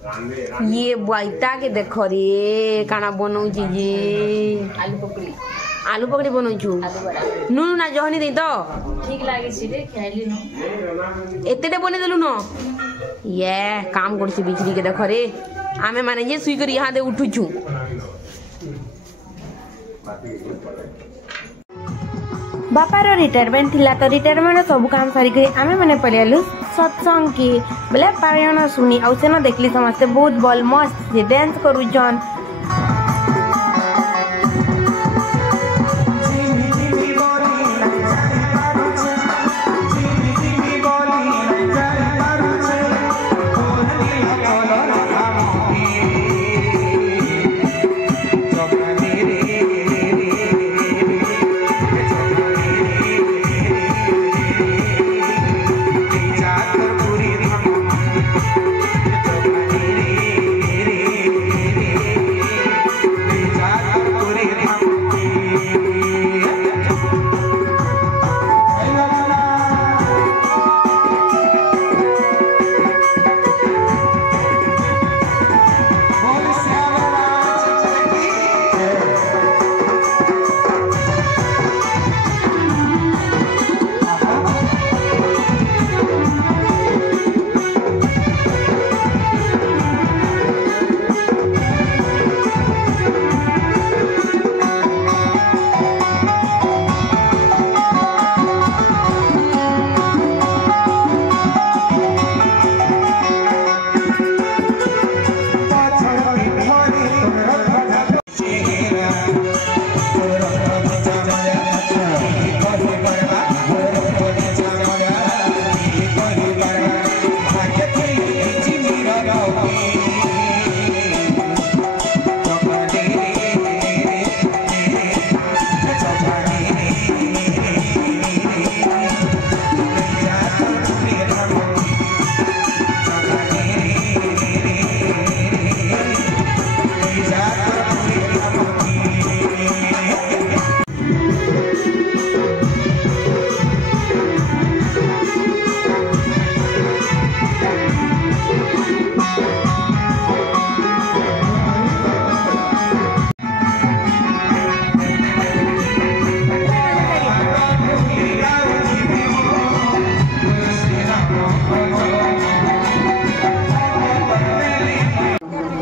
ये बाइता के देखो रे काना बनौची जी आलू पकड़ी बनौचु नुनु ना जहनी दे तो ठीक लागे छी रे खाइली न एतेटे बने देलु न ये काम करछि बिजली के देखो रे आमे माने जे सुई कर यहां दे उठुछु बापार रिटायरमेंट थिला तो रिटायरमेंट सब काम सारी कर आमे माने पलेलु सत्संग की बोले पारायण सुनी आउ सेन देखली समस्त बहुत बल मस्त से डांस करूछन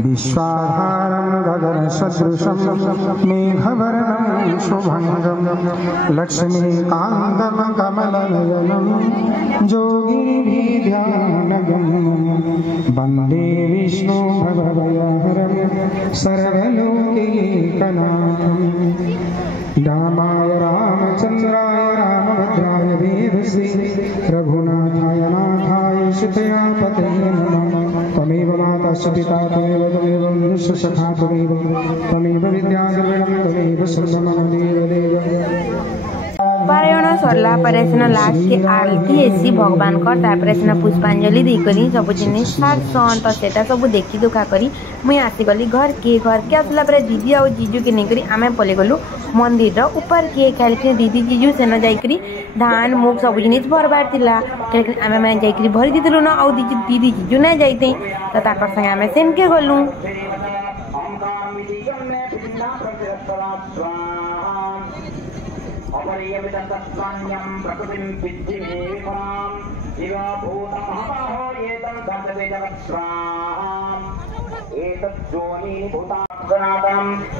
विश्वाधारं गगनसदृशं मेघवर्णं शुभङ्गं लक्ष्मीकान्तं कमलनयनं जोगिनिधिध्यानगम्यं वन्दे विष्णु भवभयहरं सर्वलोकैकनाथं रामाय रामचन्द्राय रामभद्राय वेधसे रघुनाथाय नाथाय सीतया पतये नमः तमेव माता च पिता तमेव मनुष्य सखा तमेव विद्या द्रविणं तमेव सर्वं मम देव पारायण सरला परे सेना लास्ट के आरती एसी भगवान कर तापर सेना पुष्पांजलि दे करी सब जिनिस सार सन तो सेटा सब देखि दुखा करी मुई आसी गली घर के आसला परे दीदी आ जीजू के नेकरी आमे पले गलु मंदिर रो ऊपर के खाली दीदी जीजू सेना जाईकरी धान मुग सब जिनिस भरबार थिला खाली आमे माने जाईकरी भरी दितलु न आ दीदी जीजू नै जाईते त ताकर संगे आमे सेन के गलु अपरियमितत्वान्यं प्रकृतिं विद्धिमेकरां जीवभूतमहाबाहो एतं दर्शते जगत्स्वाम् एतज्जोनि भूतां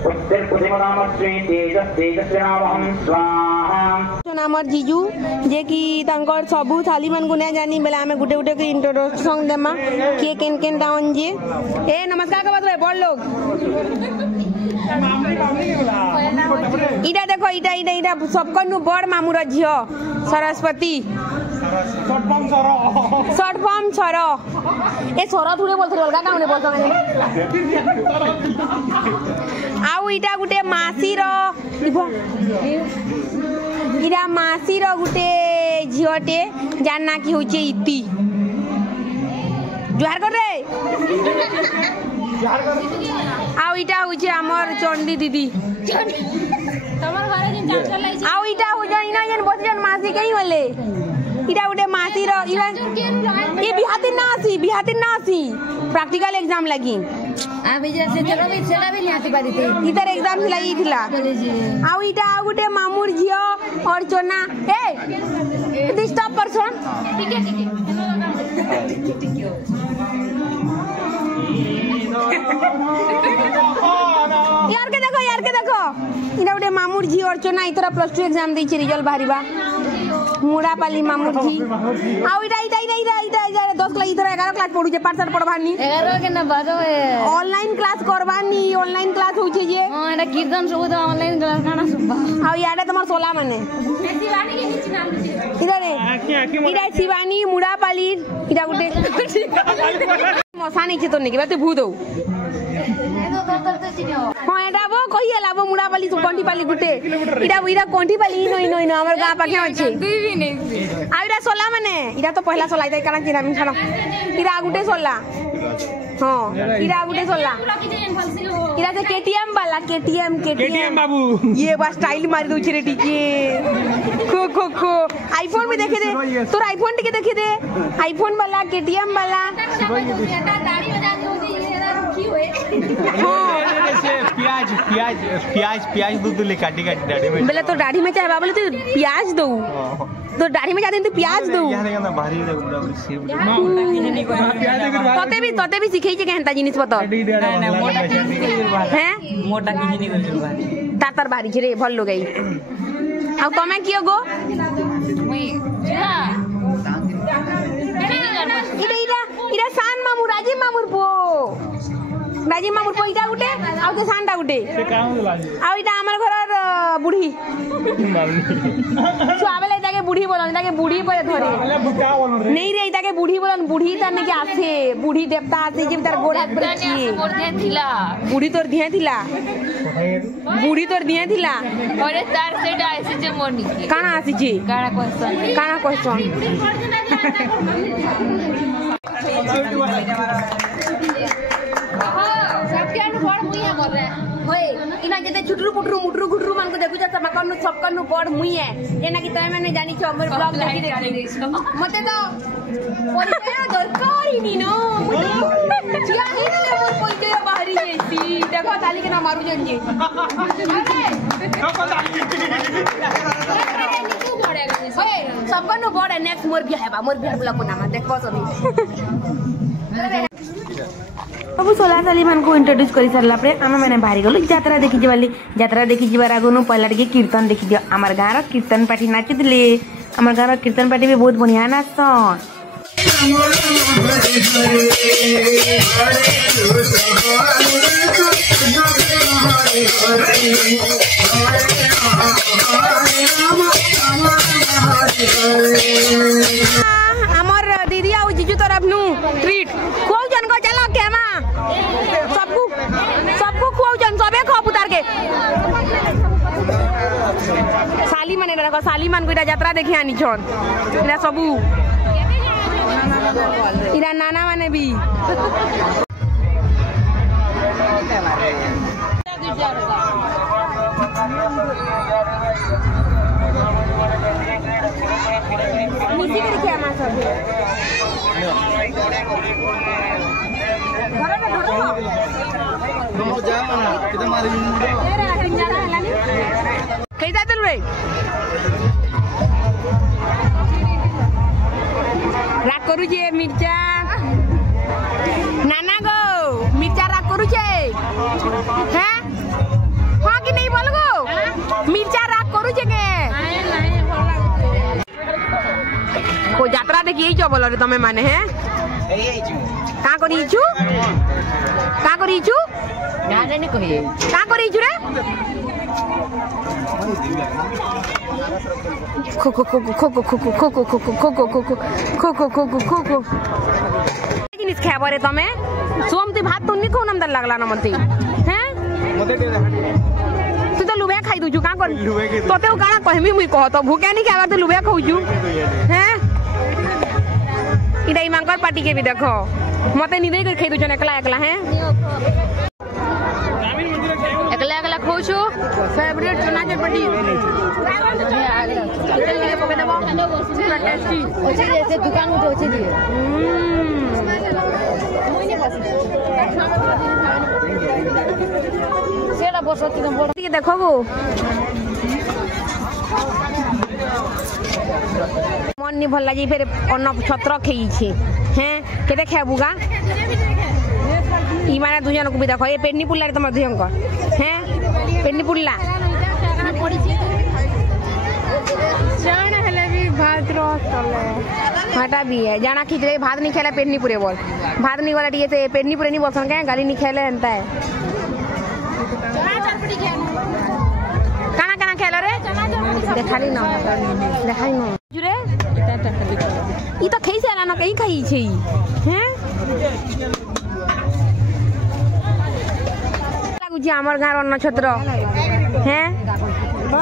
बुद्धिर्बुद्धिमतामस्मि तेजस्तेजस्विनामहं स्वाहा नामर जीजू जे कि तांकर सबु थाली मन गुना जानी बेला हमें गुटे गुटे के इंट्रोडक्शन देमा के केन केन डाउन जे ए नमस्कार का बात बड़ लोग इटा देखो इटा इटा इटा सबको नु बड़ मामू र झियो सरस्वती शॉर्टफॉर्म छरो ए छरो थुरे बोलथि अलगा काउने बोलथि आउ इटा गुटे मासी रो इरा मासी रो गुटे झियोटे जान ना कि होचे इति जुहार कर रे आउ इटा होचे हमर चंडी दीदी तमर घरे जिन चाचर लाई आउ इटा हो जइन जन बस जन मासी कहीं होले इटा गुटे मासी रो ये बिहाती नासी प्रैक्टिकल एग्जाम लगी अभी जैसे चलो भी सेटा भी नहीं आसी पारी थी इधर एग्जाम लगी थिला आउ इटा आउ गुटे मामुर झियो और चोना ए डिस्टर्ब पर्सन ठीक है यार के देखो इना गुटे मामुर झी और चोना इतरा प्लस 2 एग्जाम देछि रिजल्ट बाहरिबा मुड़ापाली मामुर झी आउ इटा 10 क्लास इधर 11 क्लास पढु जे पाठशाला पढबानी 11 के ना 12 है ऑनलाइन क्लास करबानी ऑनलाइन क्लास होछि जे हां एटा कीर्तन सब तो ऑनलाइन क्लास खाना सुबा आउ याडा तमर 16 माने शिवानी के नीचे नाम लिखे इधर इटा शिवानी मुड़ापाली इटा गुटे मसानी छे तो नेके बाते भूत हो हां एटा वो कहि हला वो मुड़ापाली तो कंठीपाली गुटे इटा कंठीपाली इनो हमर गां पाखे अछि दुई भी नहीं आ इटा 16 माने इटा तो पहला 16 इटा काना चिना मिछानो इटा गुटे 16 हां इटा गुटे 16 इटा से केटीएम वाला केटीएम बाबू ये बा स्टाइल मार दउ छे रे टीके खो आईफोन में देखे दे तोर आईफोन टिके देखे दे आईफोन वाला केटीएम वाला दाढ़ी बजा दे की होए प्याज दूध ले काटी दाढ़ी में बोले तो दाढ़ी में चाहे बोले तो प्याज दो तो दाढ़ी में जाते तो प्याज दो तोते भी सिखै छै केहनता जिनिस बता हैं मोटा किछि नहीं कर तातर बारी छै रे भल लो गई आ तमे कियो गो इरा सान मामू राजीव मामूर पो इटा गुटे आउ के सानटा गुटे आउ इटा हमर घरर बुढ़ी छुआबेले इटाके बुढ़ी बोलन इटाके बुढ़ी पर धरे नहीं रे इटाके बुढ़ी बोलन बुढ़ी तने के आसे बुढ़ी देवता आसे जे तार गोड़ हाथ पर छी बुढ़ी तोर दिया थिला अरे तार से आसी जे मोनी काना आसी छी काना क्वेश्चन इना जते छुटरू पुटरू मुटरू गुटरू मान को देखु जा सबकनु बड़ मुई है जेना कि तय माने जानि छ हमर ब्लॉग देखि मते तो परिचय दरकार ही नी नो छिया ही नो मोर परिचय बाहरी जेसी देखो ताली के ना मारू जन जी अरे सबकनु बड़ है नेक्स्ट मोर बियाह हेबा मोर बियाह ब्लॉग को नाम देखो सभी बाबू 16 साली मान को इंट्रोड्यूस करी सरला परे आम मैंने बाहरी गलु यात्रा देखि जबाली यात्रा देखि जबार आगनु पहला टिके कीर्तन देखि दियो हमर गांव रो कीर्तन पार्टी नाचितले हमर गांव रो कीर्तन पार्टी भी बहुत बढ़िया नाचन हमर दीदी आउ जीजू तरफ नु ट्रीट को जन को चलो केमा सबको खुआउजन सबे खा पुतार के साली माने देखो साली मान को इटा यात्रा देखि आनी छन इरा सबु इरा नाना माने भी मिसी के क्या मा सब कई जाते रे राग करू जे मिर्चा नाना गो मिर्चा राग करू छे हैं हां कि नहीं बोल गो मिर्चा राग करू छे के को यात्रा देखि एई छ बोल रे तमे माने हैं का करी छु गाने ने कहि का करी छु रे खो जिनिस खाबो रे तमे सोमती भात तो नि कोन अंदर लागला न मते हैं तू तो लुबे खाई दु छु का कर तोते काना कहमी मुई कह तो भूखे नि खाबा तो लुबे खाउ छु हैं इडा इमांकर पार्टी के भी देखो मते नि दे कर खाई दु छु एकला हैं एकला खाउ छु फेवरेट चना चटपटी जल्दी पके देबो पूरा टेस्टी ओछे जैसे दुकान में ओछे दिए सेटा बसती न बड़ ଟିକେ ଦେଖବୁ मन नहीं भल लगी फिर अन्न छत्र खेईछे हैं केते खेबू गा ई माने दु जन को भी देखो ए पेडनी पुल्ला रे तमर धियंक हैं पेडनी पुल्ला जान हले भी भात रो तले हाटा भी है जाना खिचड़े भात नहीं खेला पेडनी पूरे बोल भात नहीं वाला टिके से पेडनी पूरे नहीं बोलसन के गाली नहीं खेले एंता है काना काना खेलो रे देखाली ना जुरे ई तो खई से आला ना कहीं खाई छे हैं लागु जी हमर गार अन्न छत्र हैं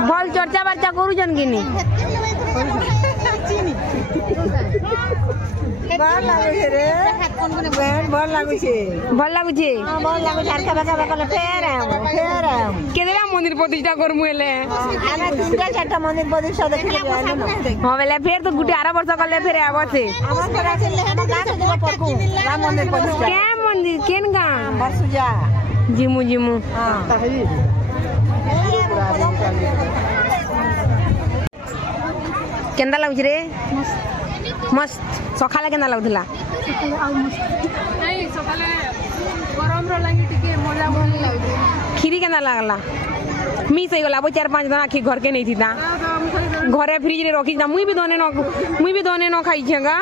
भल चर्चा बार्चा करू जन गिनी ভাল লাগুছে রে ভাল লাগুছে ভাল লাগুছে ভাল লাগুছে আর খাবা খাবা কলে ফের কেদেলা মন্দির প্রতিষ্ঠা করমু এলে আমরা তিনটা চারটা মন্দির প্রতিষ্ঠা দেখলে হ্যাঁ বেলে ফের তো গুটি 18 বর্ষ করলে ফের আবছে আমার ঘর আছে লেহানা গাছ দিব পড়কু রাম মন্দির প্রতিষ্ঠা কে মন্দির কেন গা বরসুজা জিমু জিমু হ্যাঁ কেন্দা লাগুছে রে मस्त सकाले केना लागुला नहीं सकाले गरम रो लागी टिके मजा भली लागु खीरी केना लागला मिस हो गला 4-5 दिन आखी घर के नहीं थीता घरे फ्रिज रे रखी मुई भी दोने न खाई छेगा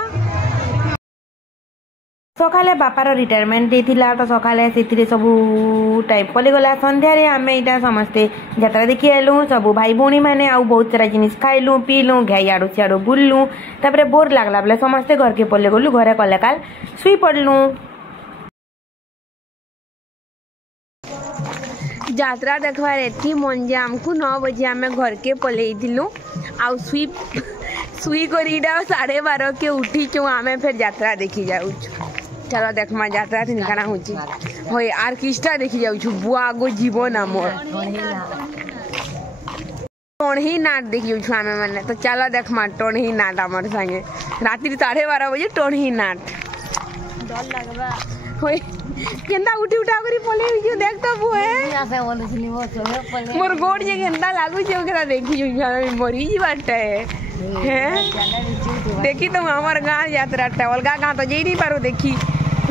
सकाले बापार रिटायरमेंट देथिला तो सकाले सेथिरे सब टाइप पले गला संध्या रे आमे इटा समस्ते यात्रा देखि आलु सब भाई भौणी माने आ बहुत सारा जिनिस खाइलु पीलु घाइयाडू सियाडू बुललु तापरे बोर लागला बले समस्ते घर के पले गलु घरे कले काल सुई पड़लु यात्रा देखवार एथि मन जे हमकु 9 बजे आमे घर के पले दिलु आ सुई करीडा 12:30 के उठी क्यों आमे फिर यात्रा देखि जाउ चलो देख मा यात्रा थी निकाना होची होय आर्केस्ट्रा देखि जाउ छु बुआ गो जीवन हमर टोनही नाट देखि जाउ छु आमे माने तो चलो देख मा टोनही नाट हमर संगे रात्रि 12:30 बजे टोनही नाट डर लागबा होय केंदा उठी उठा करी पले जो देख तो बुए आसे बोलछली वो चले पले मोर गोड़ जे केंदा लागु जे ओकरा देखि जाउ छु मरी जी बाटे हैं देखी तो हमार गांव यात्रा अलगा गांव तो जेई नहीं पारो देखी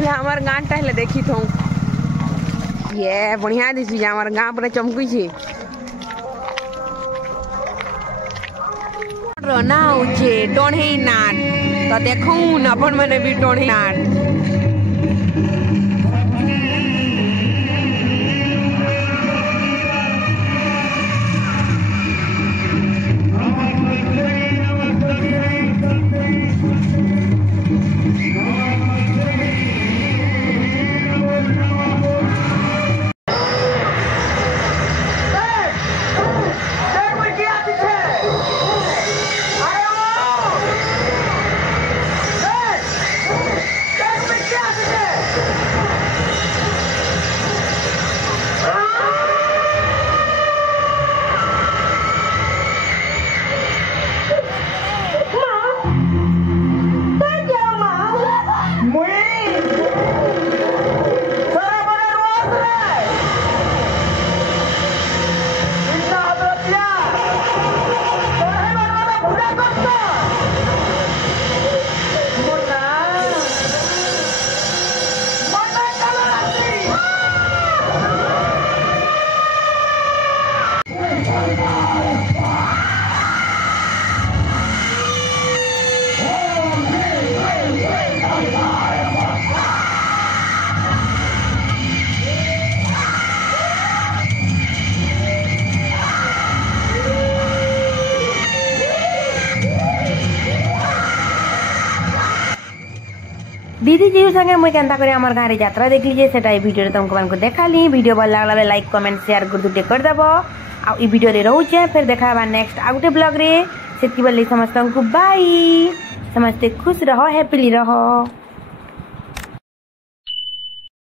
हमार गांव टहले देखी तो ये बढ़िया दिसी हमार गांव पर चमकुई छे रोना उचे टोनही नाट तो देखू न अपन मने भी टोनही नाट दीदी जी संगे मुई केनता करे हमर गारे यात्रा देख लीजिए सेटा ई वीडियो रे तुमको मानको देखाली वीडियो भल लागला बे लाइक कमेंट शेयर कर दुटे कर देबो आ ई वीडियो रे रहउचे फिर देखाबा नेक्स्ट आउटे ब्लॉग रे सेति बली समस्त को बाय समस्त खुश रहो हैप्पीली रहो।